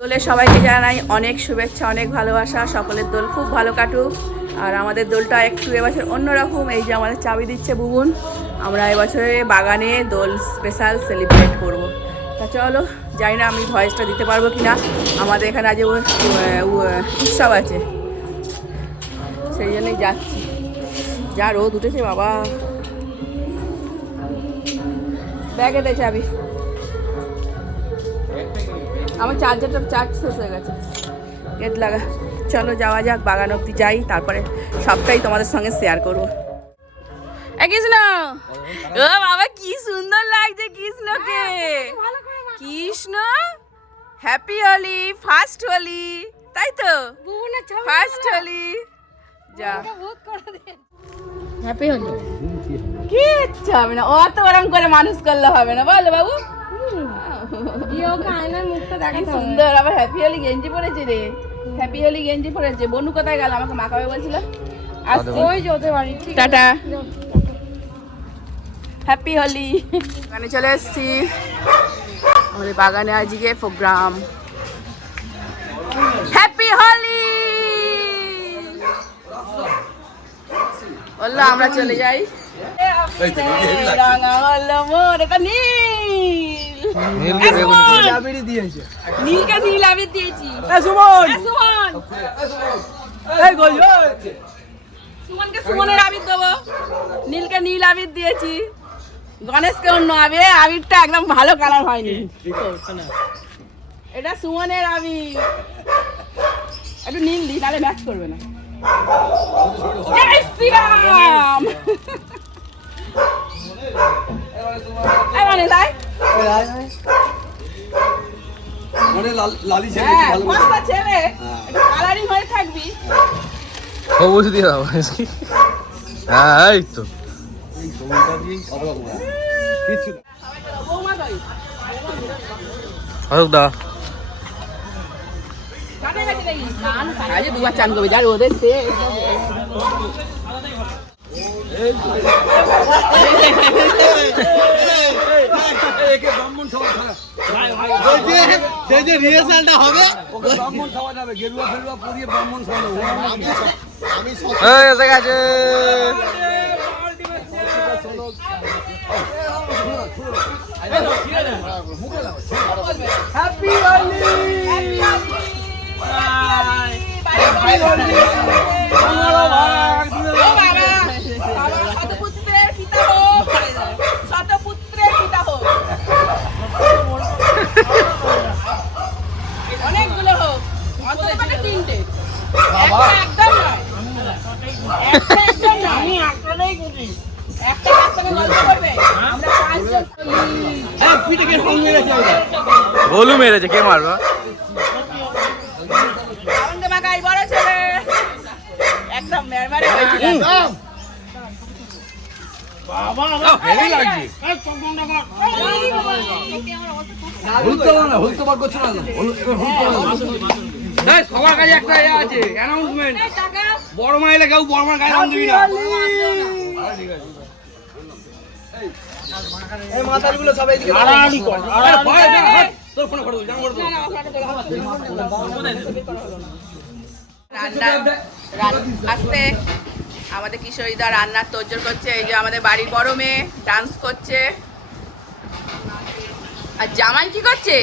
দোলে সবাইকে জানাই অনেক শুভেচ্ছা, অনেক ভালোবাসা। সকলের দোল খুব ভালো কাটুক। আর আমাদের দোলটা একটু এবছর অন্যরকম, এই যে আমাদের চাবি দিচ্ছে বুবুন। আমরা এবছরে বাগানে দোল স্পেশাল সেলিব্রেট করব। তা চলো, জানি না আমি ভয়েসটা দিতে পারব কি না আমাদের এখানে আজ উৎসব আছে। সেই জন্যই যাচ্ছি। যা রোদ উঠেছে বাবা। ব্যাগে দে চাবি। আমার চার্জারটা চার্জ শেষ হয়ে গেছে। গেট লাগা। চলো যাওয়া যাক বাগান অব্দি যাই তারপরে সবটাই তোমাদের সঙ্গে শেয়ার করব। কৃষ্ণ! ও বাবা কি সুন্দর লাগছে কৃষ্ণকে। কৃষ্ণ হ্যাপি হোলি ফার্স্ট হোলি তাই তো? ফার্স্ট হোলি যা। হ্যাপি হলো কিচ্ছু হবে না। অত ওরম করে মানুষ করলে হবে না। বলো বাবু। সুন্দর আবার হ্যাপি হোলি গেঞ্জি পরেছে রে। হ্যাপি হোলি গেঞ্জি পরেছে। বনু কোথায় গেল? আমাকে মাখাবে বলছিল। আসছে। ওই যে ওদের বাড়ি ঠিক টাটা। হ্যাপি হোলি বাগানে চলে এসেছি। আমাদের বাগানে আজকে প্রোগ্রাম হ্যাপি হোলি বলল আমরা চলে যাই। রাঙা হলো মোর এটা নীল দিয়েছে নীলকে নীল আবির দিয়েছি। এ সুমন! এ, সুমন! এই সুমনকে সুমনের আবির দেবো। নীলকে নীল আবির দিয়েছি। গণেশকে অন্য আবির। আবিরটা একদম ভালো কালার হয়নি। এটা সুমনের আবির। একটু নীল দিই তাহলে ম্যাচ করবে না। শ্রীরাম! মানে তাই? লাল- লালি ছেলে হ্যাঁ হয়ে। থাকবি। অবশ্যই দিয়ে দাও। হ্যাঁ এই তো। অশোক দা। আজ দুবার চান করবে। যার ওদের সে। গেছে হ্যাপি হোলি শতপুত্রের পিতা হোক শতপুত্রের পিতা হোক অনেকগুলো হোক অন্তত মানে তিনটে একটা একদম নয় একটা একদম নয় আমি একটাই করি একটা কার সঙ্গে গল্প করবে আমরা পাঁচজন এই পিঠে কে ফোন মেরেছে ওটা? গোলু মেরেছে কে মারবা আনন্দে মাকাই বড় ছেলে একদম মেরমারে হয়েছিল হেভি লাগছে হলুদ কালার না হলুদ কালার করছ না হলুদ হলুদ কালার না। সবার কাছে একটা ইয়ে আছে অ্যানাউন্সমেন্ট বড় মা এলে কেউ বড় মার গায়ে দিবি না। এই মাথাগুলো সব এইদিকে আরে ভয় ভয়, ভয়। তোর ফোনে ফটো রান্না আমাদের কিশোরীদা রান্নার তোরজোর করছে এই যে আমাদের বাড়ির বড় মেয়ে ডান্স করছে। আর জামাই কি করছে?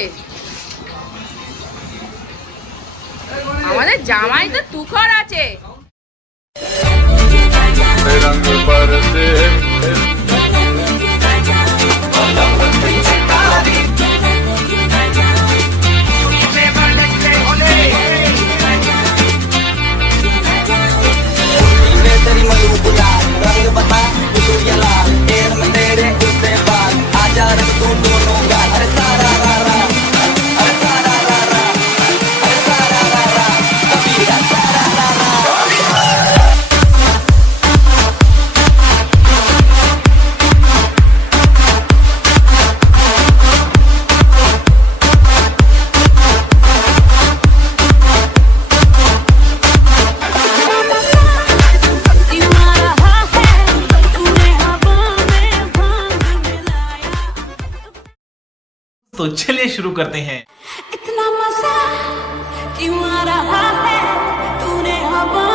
আমাদের জামাই তো তুখর আছে। शुरू करते हैं। इतना मज़ा क्यों आ रहा है तूने हवा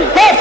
¡Hey!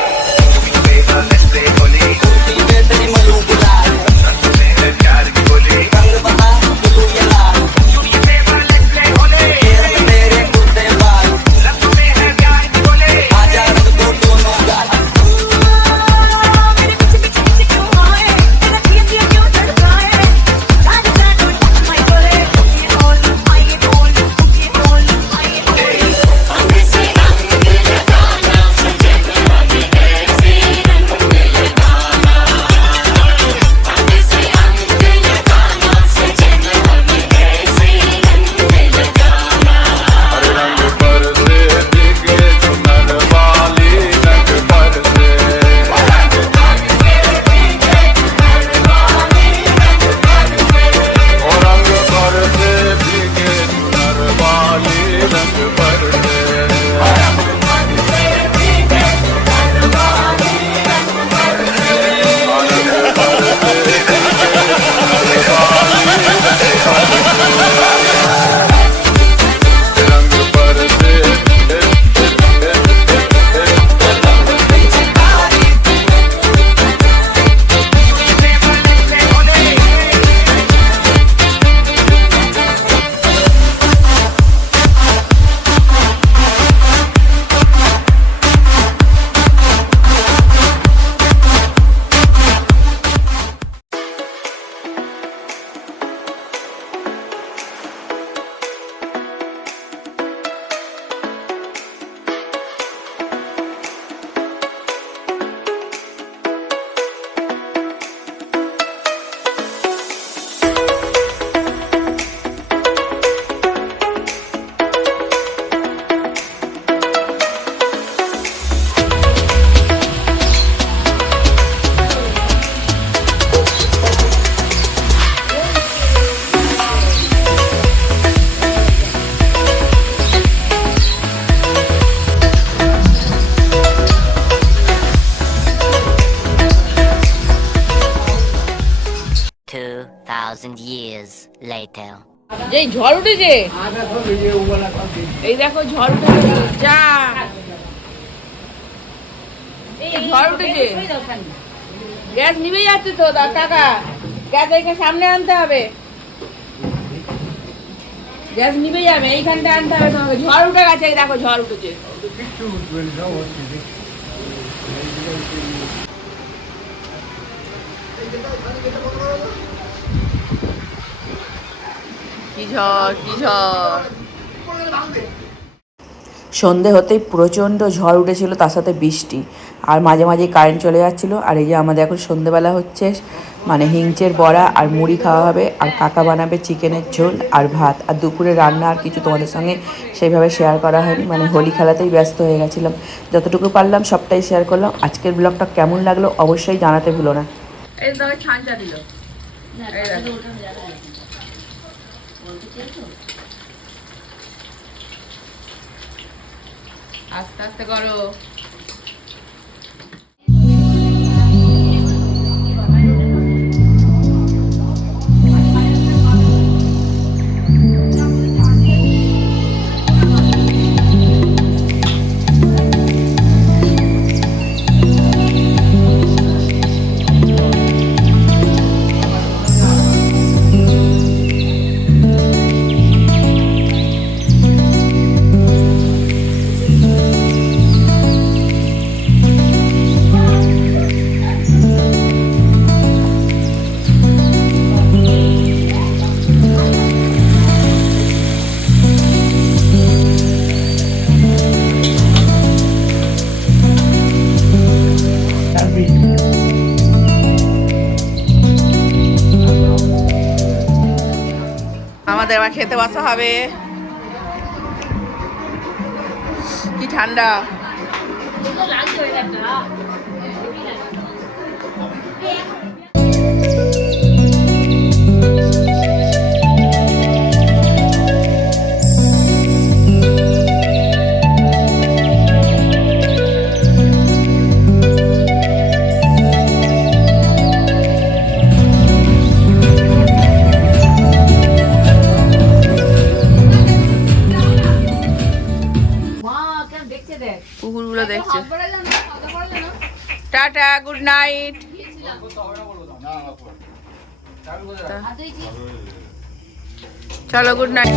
Later. এই ঝড় উঠেছে? এই দেখো ঝড় উঠেছে। যা। এই ঝড় উঠেছে। গ্যাস নিভে যাচ্ছে তো তার টাকা। গ্যাস এইখানে সামনে আনতে হবে। গ্যাস নিভে যাবে, এইখানটা আনতে হবে তোমাকে। ঝড় উঠে গেছে, এই দেখো ঝড় উঠেছে। কি ঝড় কি ঝড়? সন্ধে হতেই প্রচণ্ড ঝড় উঠেছিল তার সাথে বৃষ্টি। আর মাঝে মাঝে কারেন্ট চলে যাচ্ছিল আর এই যে আমাদের এখন সন্ধেবেলা হচ্ছে মানে হিংচের বড়া আর মুড়ি খাওয়া হবে আর কাকা বানাবে চিকেনের ঝোল আর ভাত। আর দুপুরে রান্না আর কিছু তোমাদের সঙ্গে সেইভাবে শেয়ার করা হয়নি মানে হোলি খেলাতেই ব্যস্ত হয়ে গেছিলাম। যতটুকু পারলাম সবটাই শেয়ার করলাম। আজকের ব্লগটা কেমন লাগল অবশ্যই জানাতে ভুলো না। এই আস্তে আস্তে করো। আমাদের আবার খেতে বসা হবে। কি ঠান্ডা। এসছে টাটা গুড নাইট চলো গুড নাইট